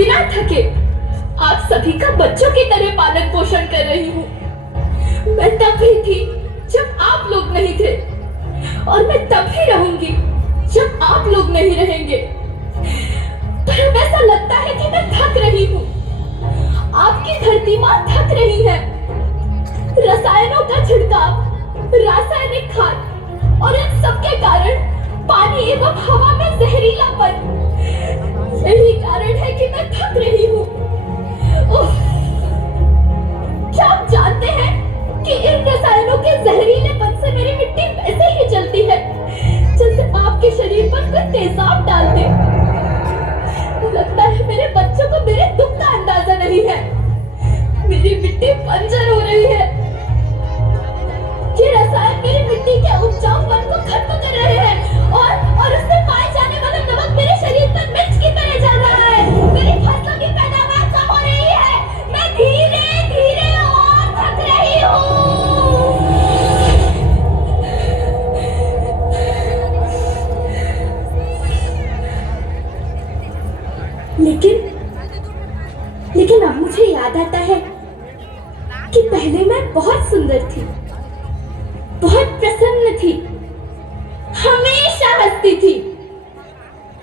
बिना थके आप सभी का बच्चों की तरह पालन पोषण कर रही हूँ। मैं तब भी थी जब आप लोग नहीं थे, और मैं तब भी रहूंगी जब आप लोग नहीं रहेंगे। पर अब ऐसा लगता है कि मैं थक रही हूँ। आपकी धरती माँ थक रही है। रसायनों का छिड़काव, रासायनिक खाद और इन सब के कारण पानी एवं हवा में जहरीलापन, यही कारण है कि मैं थक रही हूँ। क्या आप जानते हैं कि इन रसायनों के जहरीलेपन से मेरी मिट्टी वैसे ही जलती है जैसे आपके शरीर पर कोई तेजाब डाल दे। लगता है मेरे बच्चों को मेरे दुख का अंदाजा नहीं है। मेरी मिट्टी बंजर हो रही है। ये रसायन मेरी मिट्टी के उपजाऊपन को खत्म कर रहे हैं और उससे पाए जाने वाला नमक मेरे शरीर पर मिर्च की तरह जल रहा है। मेरी फसलों की पैदावार कम हो रही है। मैं धीरे धीरे और थक रही हूँ। लेकिन अब मुझे याद आता है कि पहले मैं बहुत सुंदर थी, बहुत प्रसन्न थी, हमेशा हंसती थी।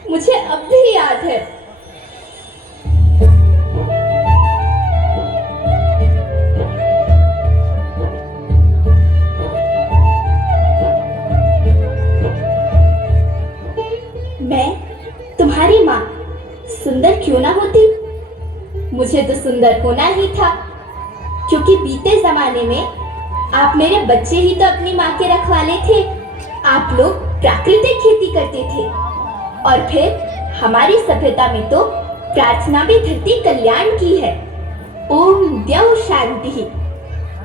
मुझे अब भी याद है। मैं तुम्हारी माँ सुंदर क्यों ना होती, मुझे तो सुंदर होना ही था, क्योंकि बीते जमाने में आप मेरे बच्चे ही तो अपनी माँ के रखवाले थे। आप लोग प्राकृतिक खेती करते थे और फिर हमारी सभ्यता में तो प्रार्थना भी धरती कल्याण की है। ओम द्यौ शांति,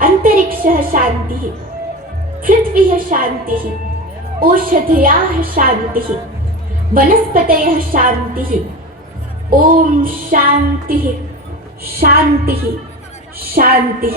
अंतरिक्षः शांति, पृथ्वी शांति, ओषधयः शांति, वनस्पतयः शांति। ओम शांति शांति शांति।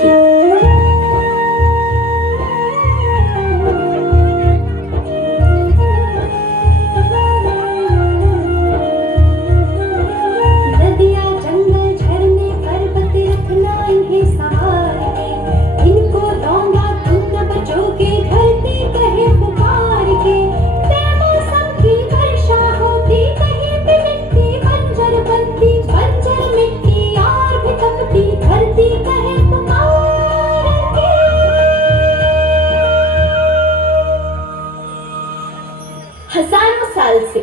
हजारों साल से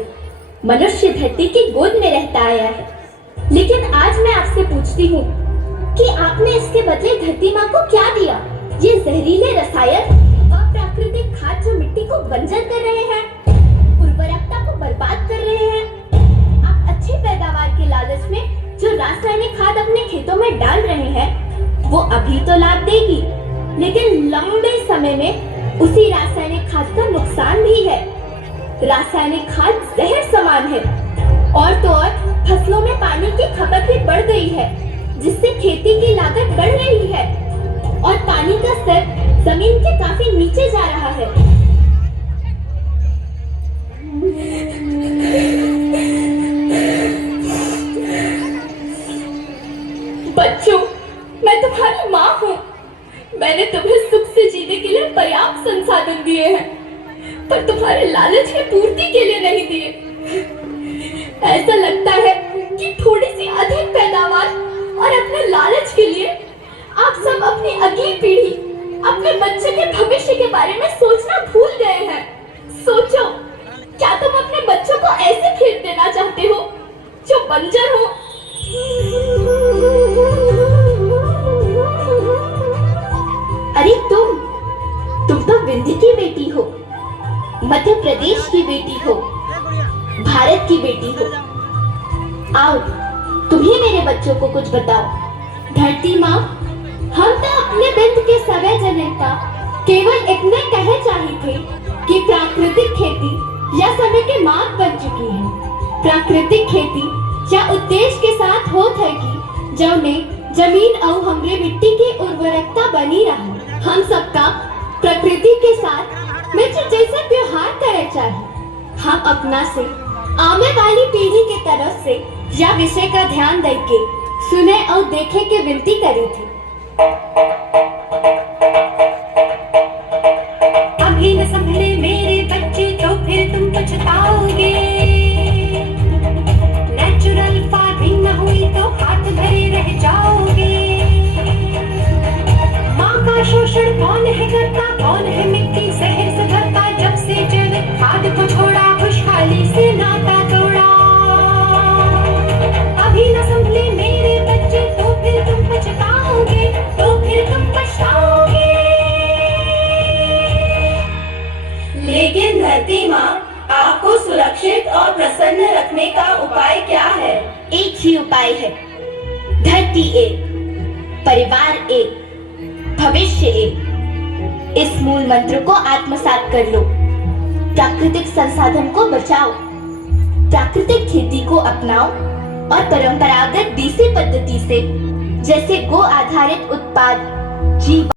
मनुष्य धरती की गोद में रहता आया है, लेकिन आज मैं आपसे पूछती हूँ कि आपने इसके बदले धरती माँ को क्या दिया? ये जहरीले रसायन, अप्राकृतिक खाद जो मिट्टी को बंजर कर रहे हैं, उर्वरकता को बर्बाद कर रहे हैं। आप अच्छी पैदावार के लालच में जो रासायनिक खाद अपने खेतों में डाल रहे हैं, वो अभी तो लाभ देगी, लेकिन लंबे समय में उसी रासायनिक खाद का नुकसान भी है। रासायनिक खाद जहर समान है, और तो और फसलों में पानी की खपत भी बढ़ गई है, जिससे खेती की लागत बढ़ रही है और पानी का स्तर जमीन के काफी नीचे जा रहा है। बच्चों, मैं तुम्हारी माँ हूँ। मैंने तुम्हें सुख से जीने के लिए पर्याप्त संसाधन दिए हैं, पर तुम्हारे लालच की पूर्ति के लिए नहीं दिए। ऐसा लगता है कि थोड़ी सी अधिक पैदावार और अपने लालच के लिए आप सब अपनी अगली पीढ़ी, अपने बच्चे के भविष्य के बारे में सोचना भूल गए हैं। सोचो, क्या तुम अपने बच्चों को ऐसे खेत देना चाहते हो जो बंजर हो? अरे तुम तो विंध्य की बेटी हो, मध्य प्रदेश की बेटी हो, भारत की बेटी हो। आओ, तुम ही मेरे बच्चों को कुछ बताओ। धरती माँ, हम तो अपने बिंद के समय जनता केवल इतने कहे चाहे थे कि प्राकृतिक खेती या समय की मांग बन चुकी है। प्राकृतिक खेती या उद्देश्य के साथ होत है कि जौने जमीन और हमरे मिट्टी की उर्वरकता बनी रहा। हम सबका प्रकृति के साथ मित्र जैसे व्यवहार करे चाहिए। हम अपना से आने वाली पीढ़ी की तरफ से या विषय का ध्यान देके सुने और देखे के विनती करी थी। अभी न संभले मेरे बच्चे तो फिर तुम पछताओगे। नेचुरल फार्मिंग न हुई तो हाथ धरे रह जाओगे। माँ का शोषण कौन है करता, कौन है मिट्टी जहर से भरता। जब से जैविक खाद को छोड़ा, खुशहाली से नाता तोड़ा। अभी न संभले मेरे बच्चे तो फिर तुम पछताओगे, तो फिर तुम पछताओगे। लेकिन धरती माँ, आपको सुरक्षित और प्रसन्न रखने का उपाय क्या है? एक ही उपाय है, धरती एक, परिवार एक, भविष्य एक। इस मूल मंत्र को आत्मसात कर लो। प्राकृतिक संसाधन को बचाओ, प्राकृतिक खेती को अपनाओ और परंपरागत देसी पद्धति से जैसे गो आधारित उत्पाद, जीव